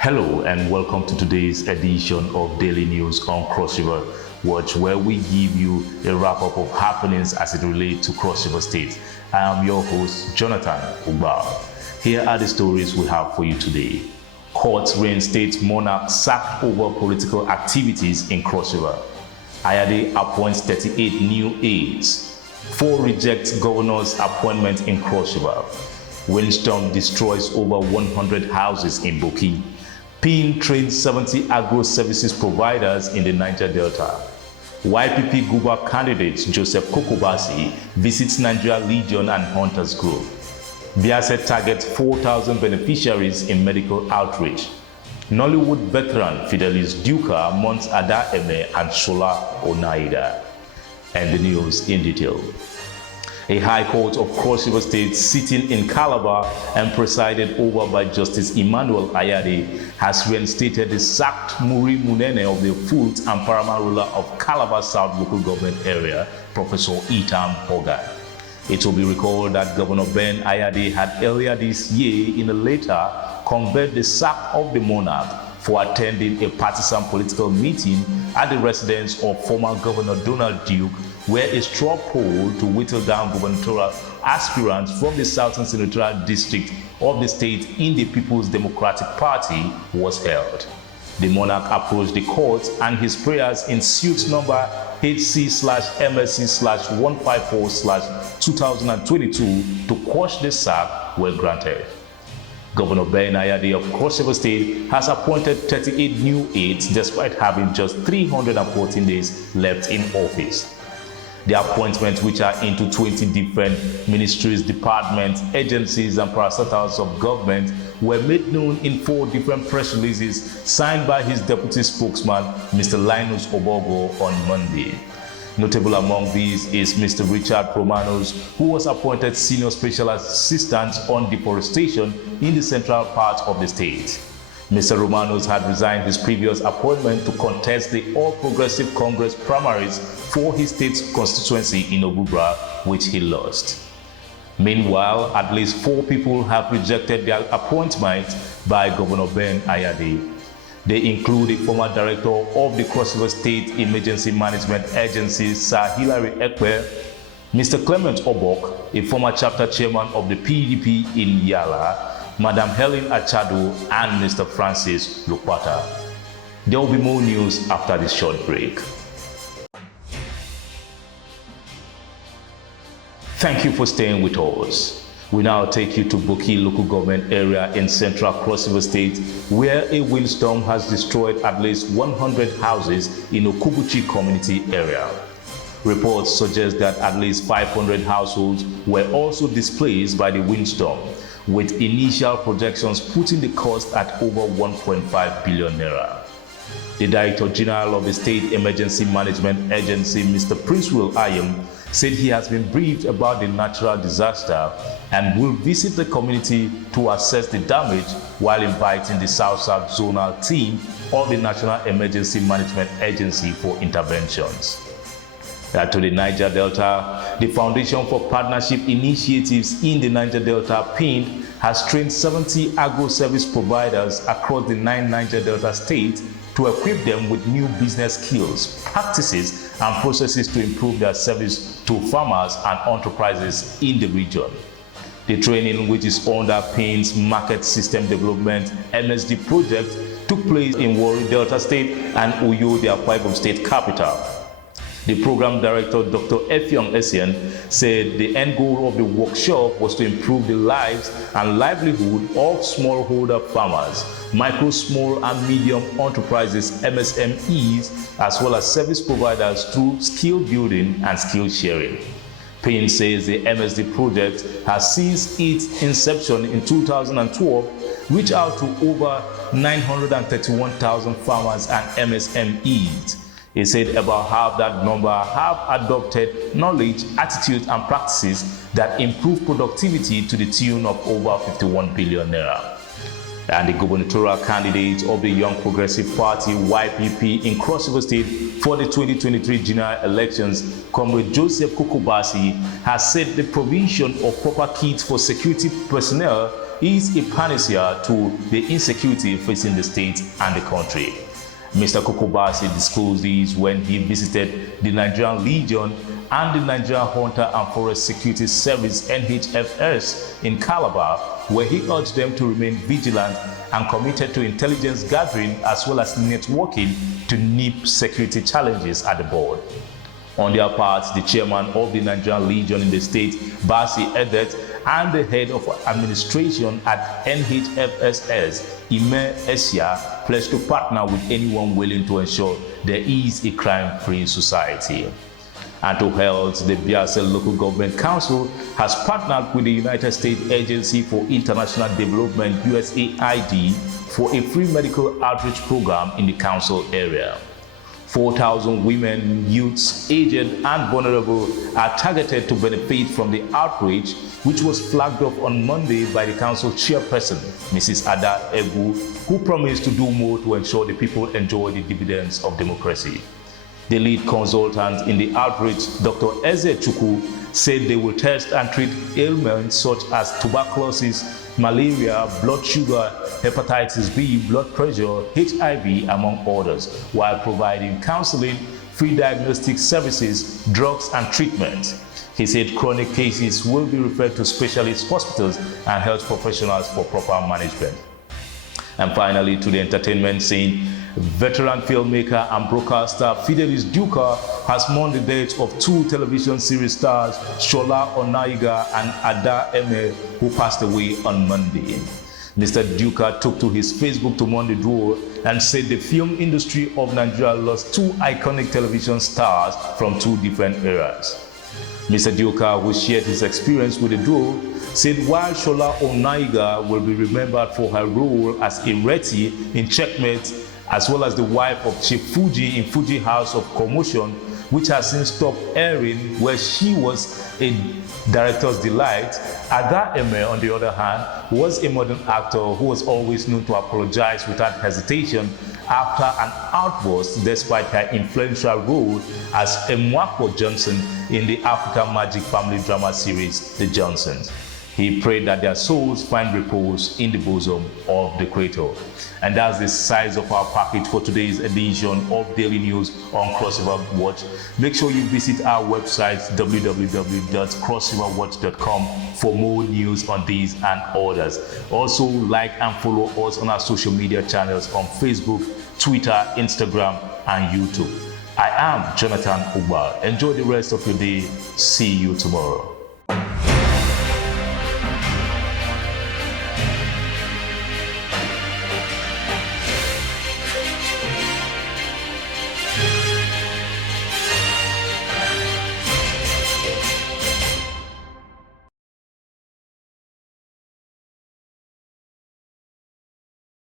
Hello and welcome to today's edition of Daily News on Cross River Watch, where we give you a wrap-up of happenings as it relates to Cross River State. I am your host, Jonathan Ugba. Here are the stories we have for you today. Court reinstates monarch sacked over political activities in Cross River. Ayade appoints 38 new aides. 4 rejects governor's appointment in Cross River. Windstorm destroys over 100 houses in Boki. PIN trains 70 agro-services providers in the Niger Delta. YPP Guba candidate Joseph Kokobasi visits Nigeria Legion and Hunters Group. Biase targets 4,000 beneficiaries in medical outreach. Nollywood veteran Fidelis Duka mounts Ada Eme and Shola Onaida. And the news in detail. A High Court of Cross River State sitting in Calabar and presided over by Justice Emmanuel Ayade has reinstated the sacked Muri Munene of the Foot and Paramount ruler of Calabar South local government area, Professor Itam Hogan. It will be recalled that Governor Ben Ayade had earlier this year in a letter conveyed the sack of the monarch for attending a partisan political meeting at the residence of former Governor Donald Duke, where a straw poll to whittle down gubernatorial aspirants from the Southern Senatorial District of the state in the People's Democratic Party was held. The monarch approached the court and his prayers in suit number HC/MSC/154/2022 to quash the sack were granted. Governor Ben Ayade of Cross River State has appointed 38 new aides despite having just 314 days left in office. The appointments, which are into 20 different ministries, departments, agencies, and parastatals of government, were made known in 4 different press releases signed by his deputy spokesman, Mr. Linus Obogo, on Monday. Notable among these is Mr. Richard Romanos, who was appointed Senior Special Assistant on Deforestation in the central part of the state. Mr. Romanos had resigned his previous appointment to contest the All Progressive Congress primaries for his state's constituency in Obubra, which he lost. Meanwhile, at least 4 people have rejected their appointment by Governor Ben Ayade. They include a former director of the Cross River State Emergency Management Agency, Sir Hilary Ekwe, Mr. Clement Obok, a former chapter chairman of the PDP in Yala, Madam Helen Achado, and Mr. Francis Lukwata. There will be more news after this short break. Thank you for staying with us. We now take you to Boki local government area in central Cross River State, where a windstorm has destroyed at least 100 houses in Okubuchi community area. Reports suggest that at least 500 households were also displaced by the windstorm, with initial projections putting the cost at over 1.5 billion naira. The Director General of the State Emergency Management Agency, Mr. Prince Will Ayem, said he has been briefed about the natural disaster and will visit the community to assess the damage while inviting the South-South Zonal team of the National Emergency Management Agency for interventions. To the Niger Delta, the Foundation for Partnership Initiatives in the Niger Delta, PIN, has trained 70 agro-service providers across the 9 Niger Delta states to equip them with new business skills, practices, and processes to improve their service to farmers and enterprises in the region. The training, which is under PIN's Market System Development MSD project, took place in Warri Delta State and Uyo, the Akwa Ibom State capital. The program director, Dr. Effiong Essien, said the end goal of the workshop was to improve the lives and livelihood of smallholder farmers, micro, small, and medium enterprises, MSMEs, as well as service providers through skill building and skill sharing. Payne says the MSD project has since its inception in 2012 reached out to over 931,000 farmers and MSMEs. He said about half that number have adopted knowledge, attitudes, and practices that improve productivity to the tune of over 51 billion naira. And the gubernatorial candidate of the Young Progressive Party, YPP, in Cross River State for the 2023 general elections, Comrade Joseph Kokobasi, has said the provision of proper kits for security personnel is a panacea to the insecurity facing the state and the country. Mr. Kokobasi disclosed this when he visited the Nigerian Legion and the Nigerian Hunter and Forest Security Service (NHFS) in Calabar, where he urged them to remain vigilant and committed to intelligence gathering as well as networking to nip security challenges at the board. On their part, the chairman of the Nigerian Legion in the state, Basi Edet, and the head of administration at NHFSS, Ime Esia, pledged to partner with anyone willing to ensure there is a crime-free society. And to help, the Biase Local Government Council has partnered with the United States Agency for International Development (USAID) for a free medical outreach program in the council area. 4,000 women, youths, aged and vulnerable are targeted to benefit from the outreach, which was flagged off on Monday by the council chairperson, Mrs. Ada Egu, who promised to do more to ensure the people enjoy the dividends of democracy. The lead consultant in the outreach, Dr. Eze Chukwu, said they will test and treat ailments such as tuberculosis, malaria, blood sugar, hepatitis B, blood pressure, HIV, among others, while providing counseling, free diagnostic services, drugs, and treatment. He said chronic cases will be referred to specialist hospitals and health professionals for proper management. And finally, to the entertainment scene, veteran filmmaker and broadcaster Fidelis Duka has mourned the death of two television series stars, Shola Onaiga and Ada Eme, who passed away on Monday. Mr. Duka took to his Facebook to mourn the duo and said the film industry of Nigeria lost two iconic television stars from two different eras. Mr. Duka, who shared his experience with the duo, said while Shola Onaiga will be remembered for her role as Ireti in Checkmate, as well as the wife of Chief Fuji in Fuji House of Commotion, which has since stopped airing, where she was a director's delight, Ada Eme, on the other hand, was a modern actor who was always known to apologize without hesitation after an outburst despite her influential role as Emwako Johnson in the African Magic family drama series, The Johnsons. He prayed that their souls find repose in the bosom of the Creator. And that's the size of our package for today's edition of Daily News on Crossover Watch. Make sure you visit our website www.crossriverwatch.com for more news on these and others. Also, like and follow us on our social media channels on Facebook, Twitter, Instagram, and YouTube. I am Jonathan Ugbal. Enjoy the rest of your day. See you tomorrow.